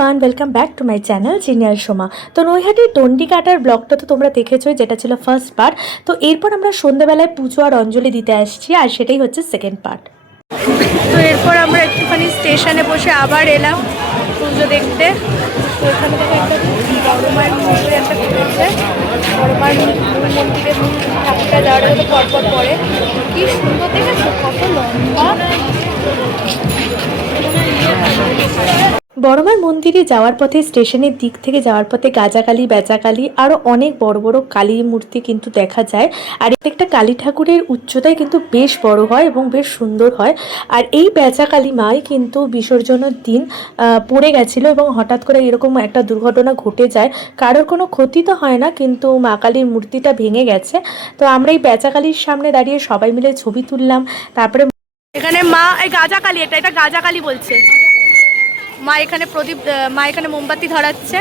Everyone welcome back to my channel junior Soma তো নৈহাটির দণ্ডি কাটার ব্লগটা তো তোমরা দেখেছ যেটা ছিল ফার্স্ট পার্ট তো এরপর আমরা সন্ধ্যাবেলায় পুজো আর অঞ্জলি দিতে আসছি, আর সেটাই হচ্ছে সেকেন্ড পার্ট তো এরপর আমরা একটুখানি স্টেশনে বসে আবার এলাম পুজো দেখতে। কি সুন্দর কত লম্বা। বড়মার মন্দিরে যাওয়ার পথে, স্টেশনের দিক থেকে যাওয়ার পথে গাজাকালী, বেচাকালী আরও অনেক বড় বড় কালী মূর্তি কিন্তু দেখা যায়। আর প্রত্যেকটা কালী ঠাকুরের উচ্চতায় কিন্তু বেশ বড় হয় এবং বেশ সুন্দর হয়। আর এই বেচাকালী মাই কিন্তু বিসর্জনের দিন পড়ে গেছিল এবং হঠাৎ করে এরকম একটা দুর্ঘটনা ঘটে যায়। কারোর কোনো ক্ষতি তো হয় না, কিন্তু মা কালীর মূর্তিটা ভেঙে গেছে। তো আমরা এই বেচাকালীর সামনে দাঁড়িয়ে সবাই মিলে ছবি তুললাম। তারপরে এখানে মা, এই গাজাকালী এটা এটা গাজাকালী বলছে। মা এখানে প্রদীপ মা এখানে মোমবাতি ধরাচ্ছে,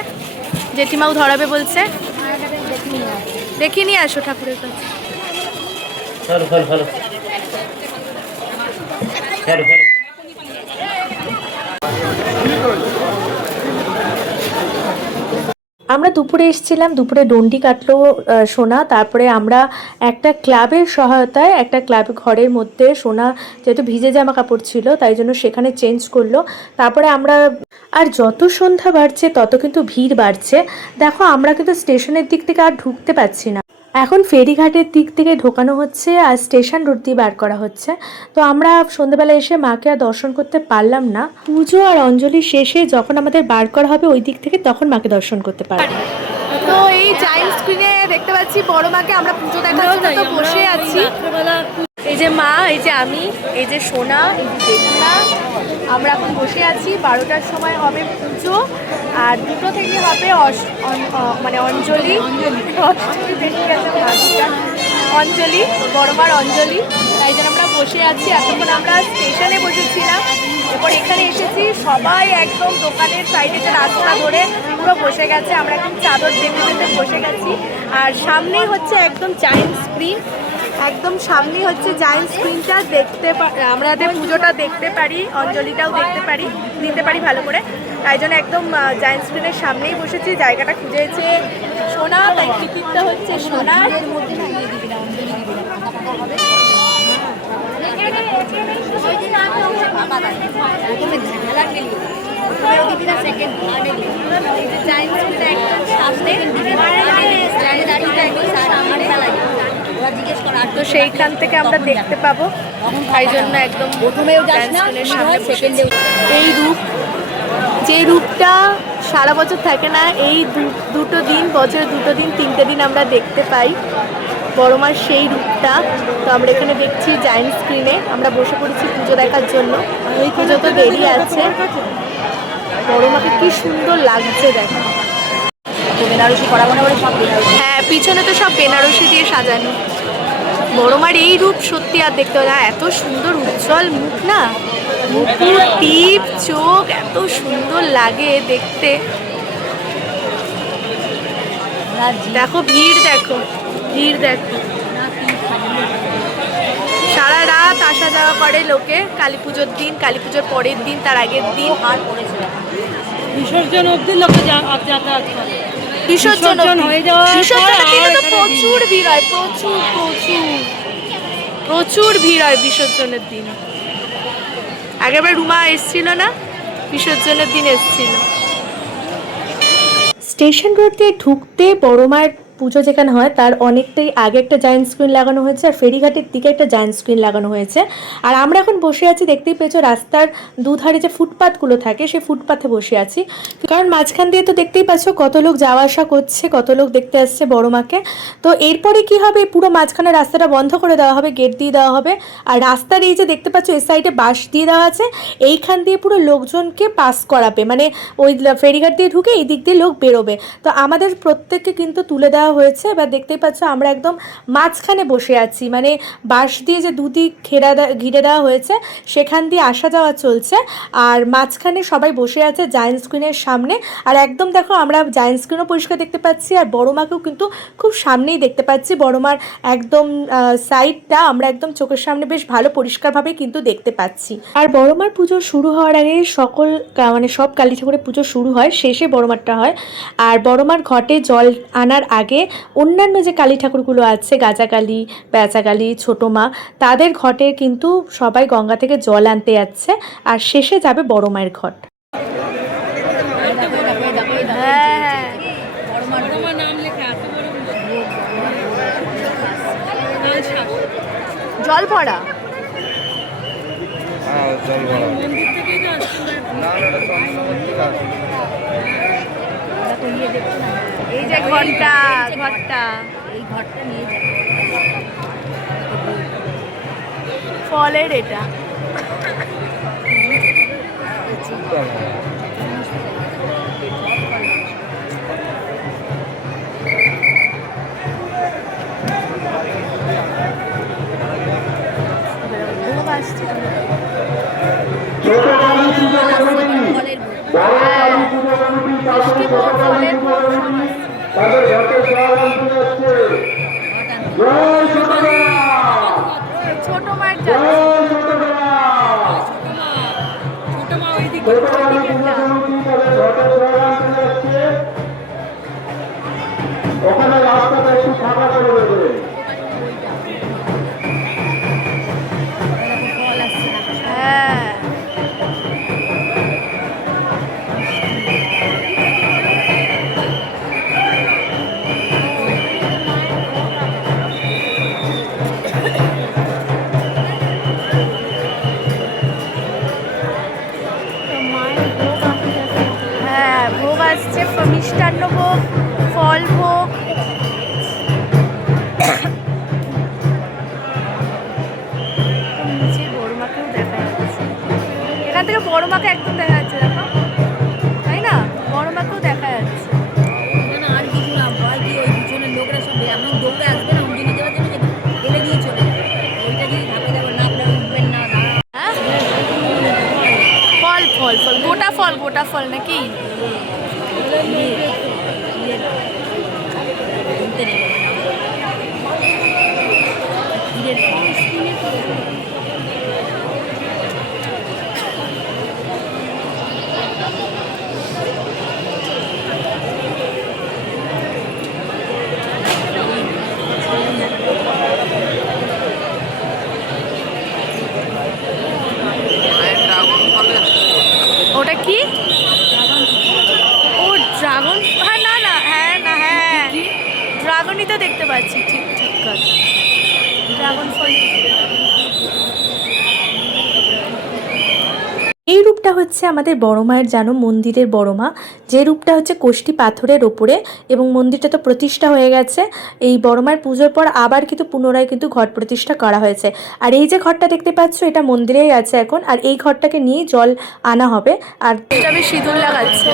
জেঠিমাও ধরাবে বলছে। দেখিয়ে নিয়ে আসো ঠাকুরের কাছে। ভালো আমরা দুপুরে এসেছিলাম, দুপুরে ডন্ডি কাটলো সোনা। তারপরে আমরা একটা ক্লাবের সহায়তায়, একটা ক্লাব ঘরের মধ্যে সোনা যেহেতু ভিজে জামা কাপড় ছিল, তাই জন্য সেখানে চেঞ্জ করল। তারপরে আমরা, আর যত সন্ধ্যা বাড়ছে, তত কিন্তু ভিড় বাড়ছে। দেখো, আমরা কিন্তু স্টেশনের দিক থেকে আর ঢুকতে পারছি না। এখন ফেরিঘাটের দিক থেকে ঢোকানো হচ্ছে আর স্টেশন রোড দিয়ে বার করা হচ্ছে। তো আমরা সন্ধ্যেবেলা এসে মাকে আর দর্শন করতে পারলাম না। পুজো আর অঞ্জলি শেষে যখন আমাদের বার করা হবে ওই দিক থেকে তখন মাকে দর্শন করতে পারব। তো এই জায়েন্ট স্ক্রিনে দেখতে পাচ্ছি বড় মাকে আমরা পুজো দেখার জন্য তো বসে আছি। এই যে মা, এই যে আমি, এই যে সোনা, এই যে আমরা এখন বসে আছি। বারোটার সময় হবে পুজো, আর দুটো থেকে হবে মানে অঞ্জলি। অঞ্জলি বড়মার অঞ্জলি। তাই জন্য আমরা বসে আছি। এতক্ষণ আমরা স্টেশনে বসেছিলাম। এরপর এখানে এসেছি। সবাই একদম দোকানের সাইডে যে রাস্তা ধরে পুরো বসে গেছে। আমরা একদম চাদর দেখতে দেখতে বসে গেছি। আর সামনেই হচ্ছে একদম জায়েন্ট স্ক্রিন একদম সামনেই হচ্ছে জায়েন্ট স্ক্রিনটা দেখতে আমরা যাতে পুজোটা দেখতে পারি, অঞ্জলিটাও দেখতে পারি, নিতে পারি ভালো করে। তাই জন্য একদম জায়েন্ট স্ক্রিনের সামনেই বসেছি, জায়গাটা খুঁজেছে। সোনা, তাই টিকিটটা হচ্ছে সোনা। তো সেইখান থেকে আমরা দেখতে পাবো। তাই জন্য একদম সামনে বসেছি। এই রূপ যে রূপটা সারা বছর থাকে না এই দু- দুটো দিন বছরে দুটো দিন তিনটে দিন আমরা দেখতে পাই। বড় মার সেই রূপটা। তো আমরা এখানে দেখছি জায়েন্ট স্ক্রিনে আমরা বসে পড়েছি পুজো দেখার জন্য। এই পুজো তো দেরি আছে। বড় মাকে কি সুন্দর লাগছে দেখো। বেনারসি করাবো না সব বেনারসি। হ্যাঁ পিছনে তো সব বেনারসি দিয়ে সাজানো। বড় মার এই রূপ সত্যি আর দেখতে হয় না। এত সুন্দর উজ্জ্বল মুখ না? মুকুর টিপ, চোখ, এত সুন্দর লাগে দেখতে। দেখো, ভিড় দেখো ভিড় দেখো। সারা রাত আসা যাওয়া করে লোকে, কালী পুজোর দিন, কালী পুজোর পরের দিন, তার আগের দিন। বিসর্জন অবধি লোকে যাতায়াত করে। বিসর্জন বিসর্জন হয়ে যাওয়ার বিসর্জনের দিনে তো প্রচুর ভিড় হয় প্রচুর প্রচুর। প্রচুর ভিড় হয় বিসর্জনের দিন। আগেরবার রুমা এসছিল না? বিসর্জনের দিন এসছিল। স্টেশন রোড দিয়ে ঢুকতে বড় মায়ের পুজো যেখানে হয়, তার অনেকটাই আগে একটা জায়েন্ট স্ক্রিন লাগানো হয়েছে আর ফেরিঘাটের দিকে একটা জায়েন্ট স্ক্রিন লাগানো হয়েছে। আর আমরা এখন বসে আছি, দেখতেই পেয়েছ রাস্তার দুধারে যে ফুটপাথগুলো থাকে, সেই ফুটপাথে বসে আছি। কারণ মাঝখান দিয়ে তো দেখতেই পাচ্ছ কত লোক যাওয়া আসা করছে, কত লোক দেখতে আসছে বড় মাকে। তো এরপরে কি হবে? পুরো মাঝখানে রাস্তাটা বন্ধ করে দেওয়া হবে গেট দিয়ে দেওয়া হবে। আর রাস্তার এই যে দেখতে পাচ্ছ, এই সাইডে বাঁশ দিয়ে দেওয়া আছে। এইখান দিয়ে পুরো লোকজনকে পাস করাবে। মানে ওই ফেরিঘাট দিয়ে ঢুকে এই দিক দিয়ে লোক বেরোবে। তো আমাদের প্রত্যেককে কিন্তু তুলে দেওয়া দেওয়া হয়েছে, এবার দেখতেই পাচ্ছ আমরা একদম মাঝখানে বসে আছি। মানে বাঁশ দিয়ে যে দুদিক ঘেরা ঘিরে দেওয়া হয়েছে, সেখান দিয়ে আসা যাওয়া চলছে। আর মাঝখানে সবাই বসে আছে জায়েন্ট স্ক্রিনের সামনে। আর একদম দেখো আমরা জায়েন্ট স্ক্রিনও পরিষ্কার দেখতে পাচ্ছি, আর বড় মাকেও কিন্তু খুব সামনেই দেখতে পাচ্ছি। বড় মার একদম সাইডটা আমরা একদম চোখের সামনে বেশ ভালো পরিষ্কারভাবে কিন্তু দেখতে পাচ্ছি। আর বড় মার পুজো শুরু হওয়ার আগে সকল মানে সব কালী ঠাকুরের পুজো শুরু হয়, শেষে বড় মারটা হয়। আর বড় মার ঘটে জল আনার আগে অন্যান্য যে কালী ঠাকুরগুলো আছে গাজাকালী বেচাকালী ছোটো মা তাদের ঘটে কিন্তু সবাই গঙ্গা থেকে জল আনতে যাচ্ছে আর শেষে যাবে বড় মায়ের ঘট। হ্যাঁ হ্যাঁ জল ভরা। না এই যে ঘরটা ঘরটা এই ঘরটা। নিয়ে যাবে। ফলের এটা। আসছে ছোট মায়ের ছোট মা। ছোট কালী পুজো গোটা ফল নাকি উঠতে নেবে ওটা কি? ও ড্রাগন হ্যাঁ না না হ্যাঁ না হ্যাঁ। ড্রাগনই তো দেখতে পাচ্ছি ঠিক ঠিক কথা ড্রাগন ফল রূপটা হচ্ছে আমাদের বড় মায়ের, জানো, মন্দিরের বড় মা। যে রূপটা হচ্ছে কোষ্টি পাথরের ওপরে এবং মন্দিরটা তো প্রতিষ্ঠা হয়ে গেছে। এই বড় মায়ের পুজোর পর আবার কিন্তু পুনরায় কিন্তু ঘট প্রতিষ্ঠা করা হয়েছে। আর এই যে ঘরটা দেখতে পাচ্ছ, এটা মন্দিরেই আছে এখন। আর এই ঘরটাকে নিয়ে জল আনা হবে। আর এটা সিঁদুর লাগাচ্ছে।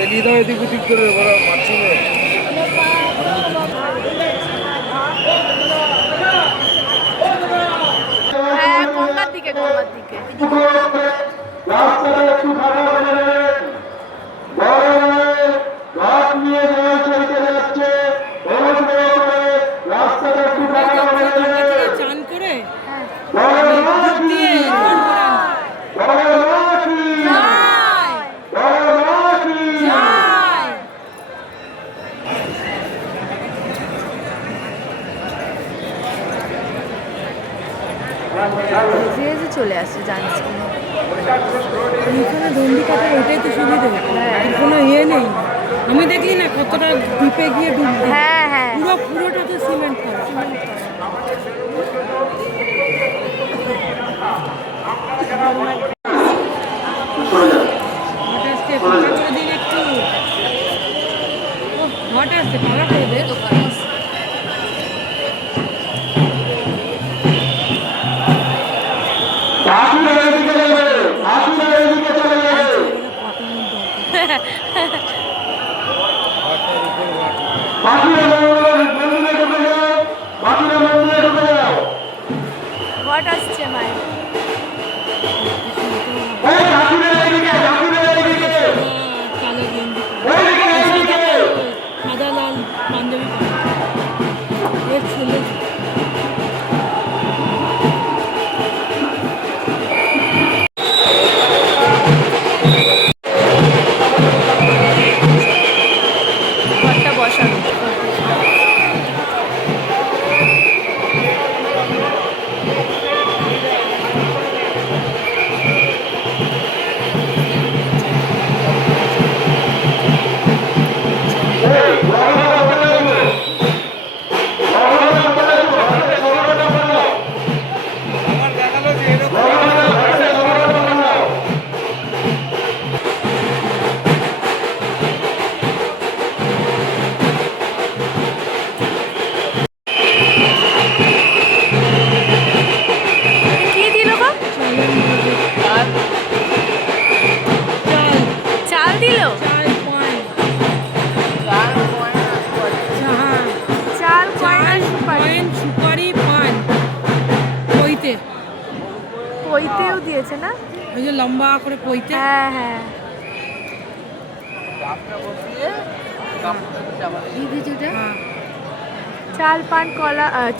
চালিয়ে দাও এদিক ওদিক করে ওরা পাচ্ছি না হ্যাঁ দিকে গঙ্গার দিকে? রাস্তাটা একটু ফাঁকা করে দেবেন বড় মায়ের ঘাট নিয়ে জল চলতে যাচ্ছে অনুগ্রহ করে রাস্তাটা একটু ফাঁকা করে দেবেন চান করে বড় মা কি দিয়ে ঘর করে আনতে। বড় মা কি বড় মা কি যে যে চলে আসে জানিস এখানে দণ্ডি কাটা এটাই তো সুবিধে। হ্যাঁ কোনো ইয়ে নেই। আমি দেখলি না কতটা দ্বীপে গিয়ে ডুব হ্যাঁ হ্যাঁ। পুরো পুরোটা তো সিমেন্ট করা। ঘট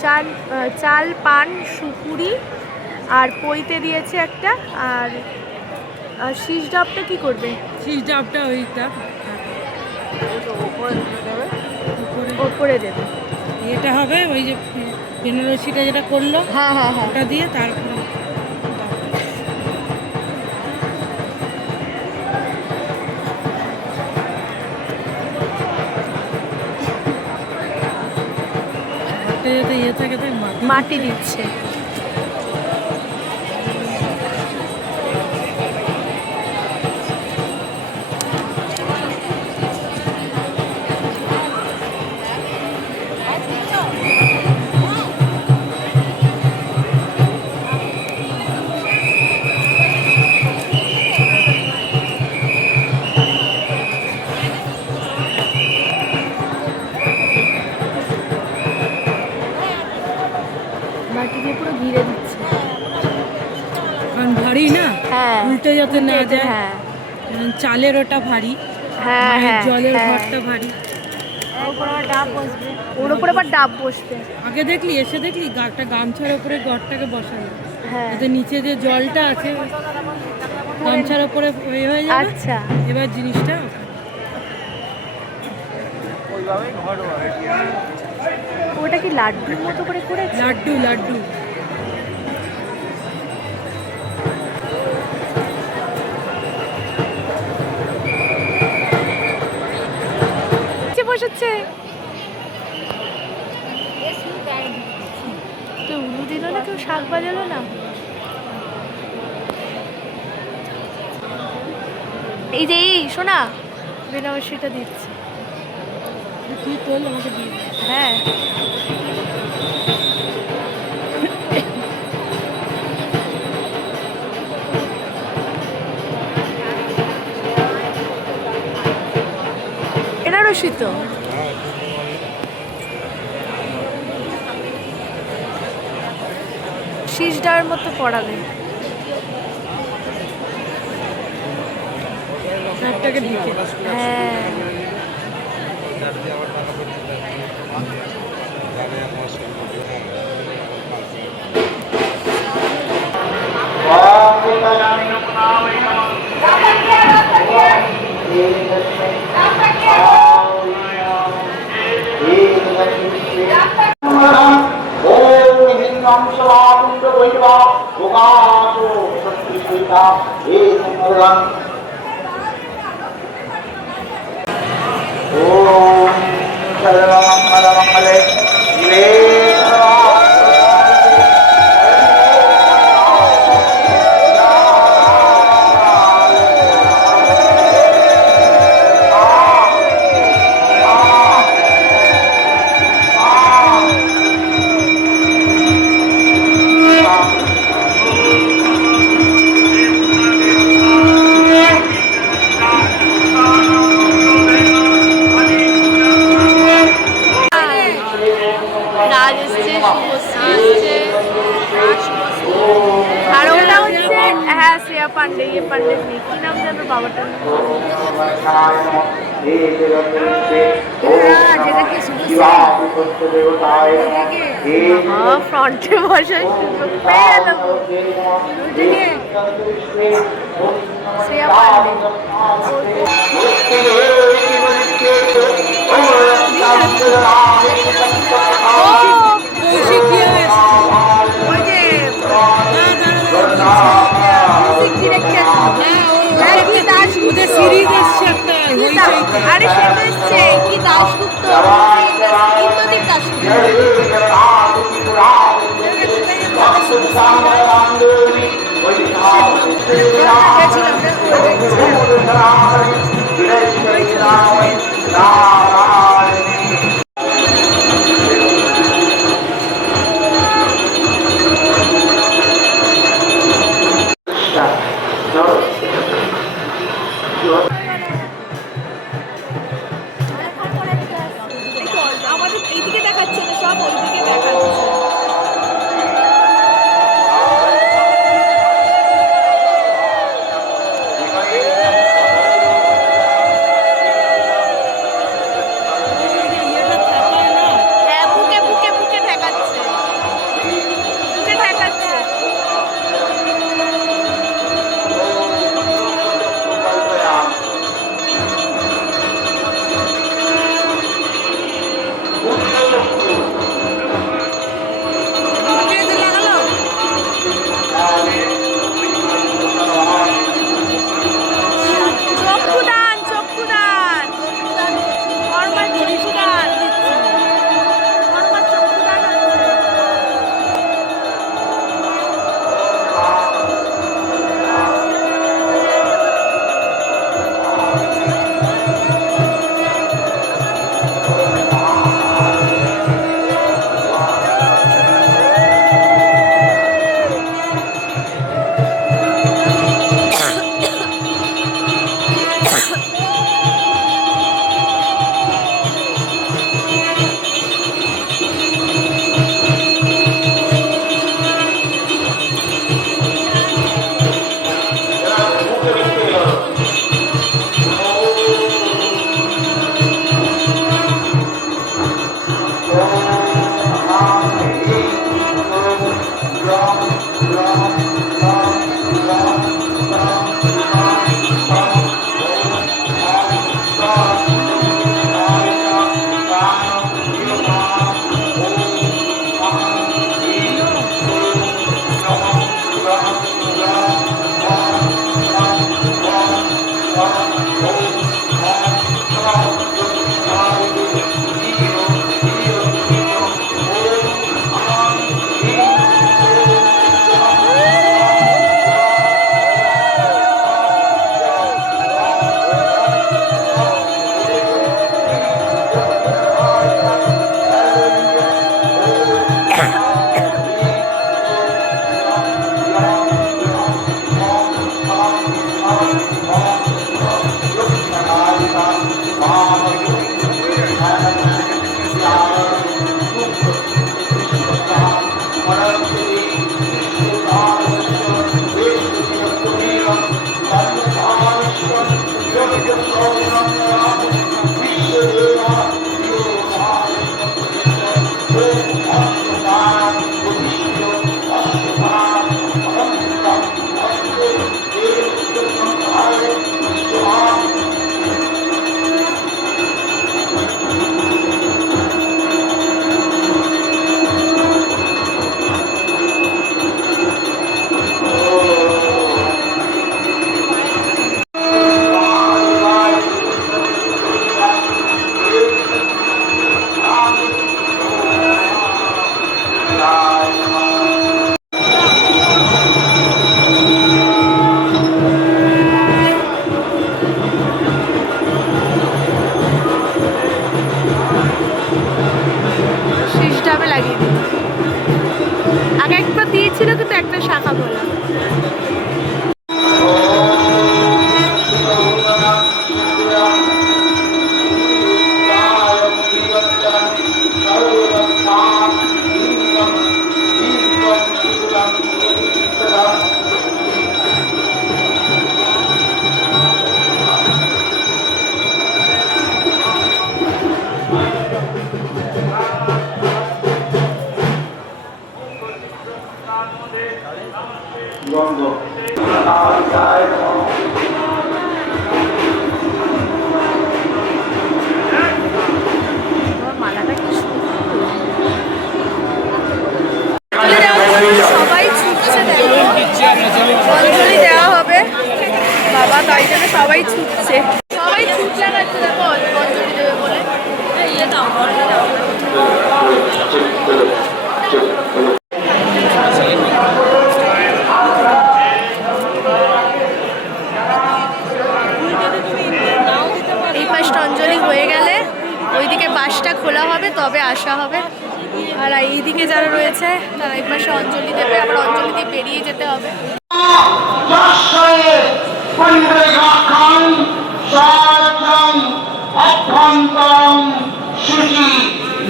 চাল চাল পান সুপুরি আর পইতে দিয়েছে একটা। আর আর শীষ ডাবটা কি করবে? শীষ ডাবটা ওইটা। ওপরে দেবে। এটা হবে ওই যে বেনারসিটা যেটা করল হ্যাঁ হ্যাঁ হ্যাঁ। ওটা দিয়ে তারপরে মাটি মাটি দিচ্ছে। হ্যাঁ। উল্টে যাতে না যায়। হ্যাঁ। চালের ওটা ভারী হ্যাঁ হ্যাঁ জলের হ্যাঁ। ঘরটা ভারী। ওর উপরে আবার ডাব বসবে। আগে দেখলি এসে দেখলি গাটা গামছার উপরে ঘরটাকে বসানো। হ্যাঁ। এতে নিচে যে জলটা আছে গামছার উপরে ওই হয়ে যাবে। আচ্ছা। এবার জিনিসটা ওইভাবেই ঘর ওটা কি লাড্ডুর মতো করে করেছে? লাড্ডু লাড্ডু। নিচে হচ্ছে কেউ উলু দিল না কেউ শাক বাজালো না? এই যে এই শোনা বেনারসিটা দিচ্ছে। তুই তোল আমাকে দিয়ে হ্যাঁ। বেনারসি তো। শীষডার মতো পড়াবে ঘরটাকে ঢেকে হ্যাঁ। Sato Sattvita Esa Puran Om Sarvam হ্যাঁ শ্রেয়া পান্ডে ইয়ে পান্ডে কি নাম জানো বাবাটার নাম? ওম নমঃ দেবতায় ফ্রন্টে বসার সুযোগ পেয়ে গেল শ্রেয়া পান্ডে ওদের সিরিজ এসছে একটা। আরে সে তো এসছে কি দাসগুপ্ত ইন্দ্রদীপ দাসগুপ্ত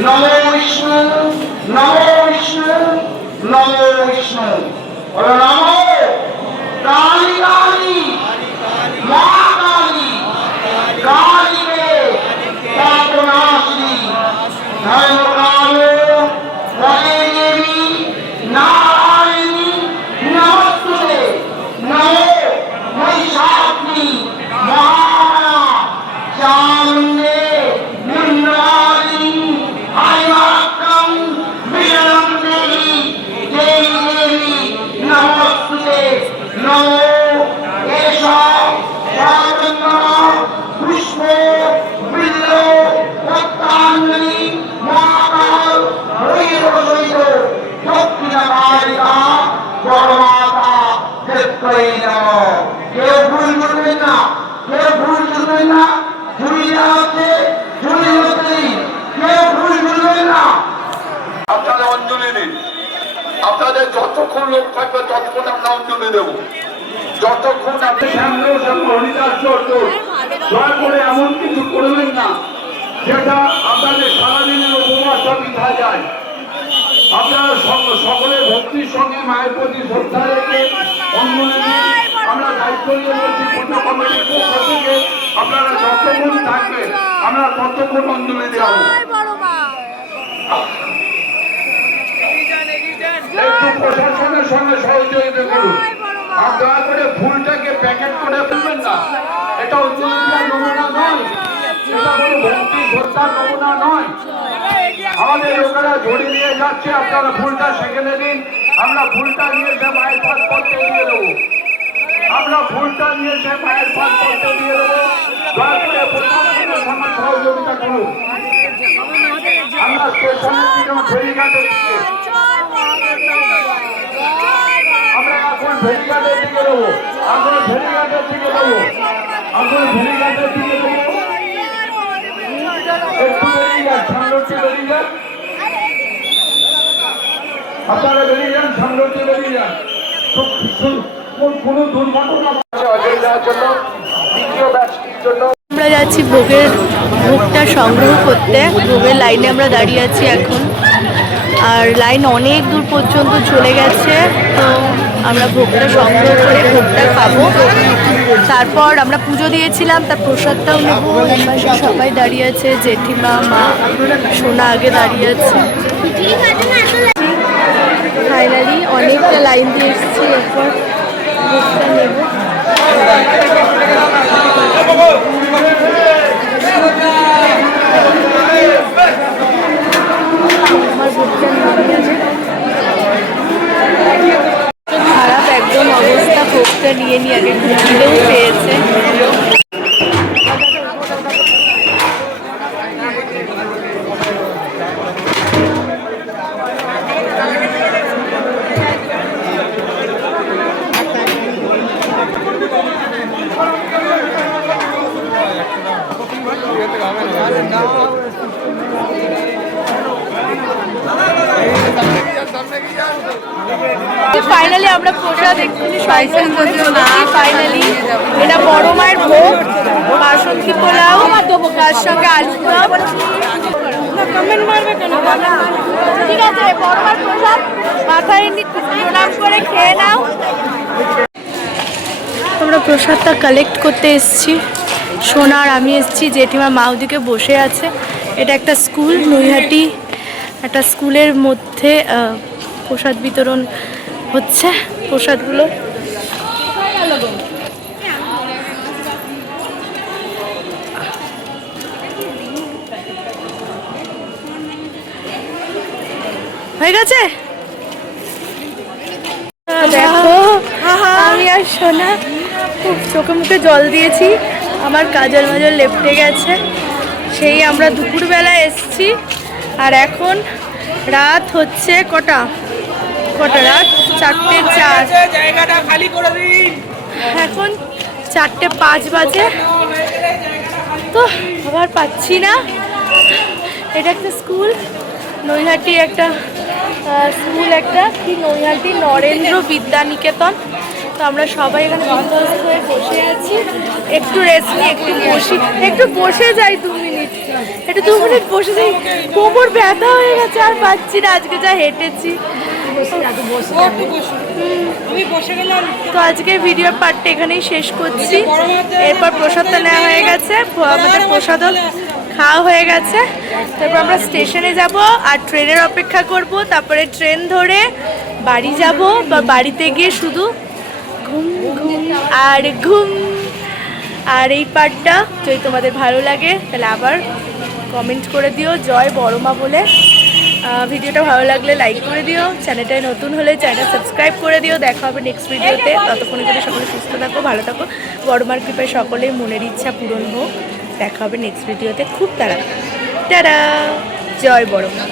নমো বিষ্ণু নমো বিষ্ণু নমো বিষ্ণু বলো নমো কালী কালী মা কালী কালী রে পাপনাশিনী ধর্মকালো হরে দেবী নারায়ণী নমস্তুতে নমো মহিষাগ্নি মহামায়া চামুণ্ডে মুন্ডালিনী আইমাক্রম বিরলম দেবী দেবী দেবী নমস্তুতে নমো এষ স্বাগতম পুষ্প বিল্ল ভক্তাঞ্জলি মহাকাল রৈরসৈত দক্ষিণকারিকা পরমাতা ক্ষেত্রই নম কেউ ভুল করবেন না কেউ ভুল করবেন না ঝুড়ি দেওয়া হচ্ছে ঝুড়ি হচ্ছে কেউ ভুল করবেন না আপনারা অঞ্জলি দিন আপনাদের যতক্ষণ লোক থাকবে ততক্ষণ আমরা অঞ্জলি দেবো যতক্ষণ আপনি শ্যামল শ্যামল হরিদাস চর্চর এমন কিছু করবেন না। যেটা আপনাদের সারাদিনের উপবাসটা যায়। আপনারা সকলে ভক্তির সঙ্গে মায়ের প্রতি আমরা দায়িত্ব আপনারা যতক্ষণ থাকবেন। আমরা ততক্ষণ অঞ্জলি দেওয়া একটু প্রশাসনের সঙ্গে সহযোগিতা করুন। আর দয়া প্যাকেট করে এটা উজ্জ্বলতার নমুনা নয়। এটা কোনো নয়। আমাদের লোকেরা নিয়ে যাচ্ছে, আপনারা ফুলটা সেখানে আমরা ফুলটা নিয়ে এসে মায়ের দিয়ে দেবো। আমরা ফুলটা নিয়ে করতে দিয়ে দেবো। আমরা দিকে ফেরিঘাটের দিকে দেবো। এখন ফেরিঘাটের দিকে দেবো। এখন ফেরিঘাটের দিকে দেবো। একটু বেরিয়ে যান সামনে বেরিয়ে যান। আপনারা বেরিয়ে যান সামনে বেরিয়ে যান। তো- তো- কোন- কোনো দুর্ঘটনা জন্য দ্বিতীয় ব্যাচটির জন্য। আমরা যাচ্ছি ভোগের ভোগটা সংগ্রহ করতে। ভোগের লাইনে আমরা দাঁড়িয়ে আছি এখন। আর লাইন অনেক দূর পর্যন্ত চলে গেছে তো আমরা ভোগটা সংগ্রহ করে ভোগটা খাব। তারপর আমরা পুজো দিয়েছিলাম, তার প্রসাদটাও নেব। সবাই দাঁড়িয়ে আছে, জেঠিমা, মা, সোনা আগে দাঁড়িয়ে আছে। ফাইনালি অনেকটা লাইন দিয়ে এসেছি, এরপর ভোগটা নেব। আমার ভোগটা ভোগটা নিয়ে নিয়ে আগে খিদেও পেয়েছে। আমরা প্রসাদ ফাইনালি এটা বড় মায়ের ভোগ বাসন্তী পোলাও তার সঙ্গে আলু কমেন্ট মারবে কেন? ঠিক আছে বড় মার প্রসাদ। মাথায় প্রণাম করে খেয়ে নাও। আমরা প্রসাদটা কালেক্ট করতে এসেছি। সোনার আমি এসেছি জেঠিমা মা ওদিকে বসে আছে। এটা একটা স্কুল নৈহাটি। একটা স্কুলের মধ্যে আহ, প্রসাদ বিতরণ হচ্ছে প্রসাদগুলো হয়ে গেছে? দেখো আমি আর সোনা খুব চোখে মুখে জল দিয়েছি। আমার কাজল মাজল লেপটে গেছে। সেই আমরা দুপুরবেলা এসছি। আর এখন রাত হচ্ছে কটা? কটা রাত? চারটে চার। জায়গাটা খালি করে দিন। এখন চারটে পাঁচ বাজে। তো আবার পাচ্ছি না। এটা একটা স্কুল নৈহাটি একটা স্কুল একটা কি নৈহাটি? নরেন্দ্র বিদ্যানিকেতন। তো আমরা সবাই এখানে বন্ধস্ত হয়ে বসে আছি। একটু রেস্ট নিয়ে একটু বসি। একটু বসে যাই দু মিনিট। একটু দু মিনিট বসে যাই। কোমর ব্যথা হয়ে গেছে আর পাচ্ছি না। আজকে যা হেঁটেছি। তো আজকে ভিডিও পার্টটা এখানেই শেষ করছি। এরপর প্রসাদটা নেওয়া হয়ে গেছে। আমাদের প্রসাদও খাওয়া হয়ে গেছে। তারপর আমরা স্টেশনে যাব আর ট্রেনের অপেক্ষা করব। তারপরে ট্রেন ধরে বাড়ি যাব বা বাড়িতে গিয়ে শুধু ঘুম ঘুম আর ঘুম। আর এই পার্টটা যদি তোমাদের ভালো লাগে তাহলে আবার কমেন্ট করে দিও। জয় বড়মা বলে। ভিডিওটা ভালো লাগলে লাইক করে দিও। চ্যানেলটায় নতুন হলে চ্যানেল সাবস্ক্রাইব করে দিও। দেখা হবে নেক্সট ভিডিওতে ততক্ষণে যদি সকলে সুস্থ থাকো, ভালো থাকো। বড়মার কৃপায় সকলেই মনের ইচ্ছা পূরণ হোক। দেখা হবে নেক্সট ভিডিওতে খুব তাড়াতাড়ি। টাটা! জয় বড়মা।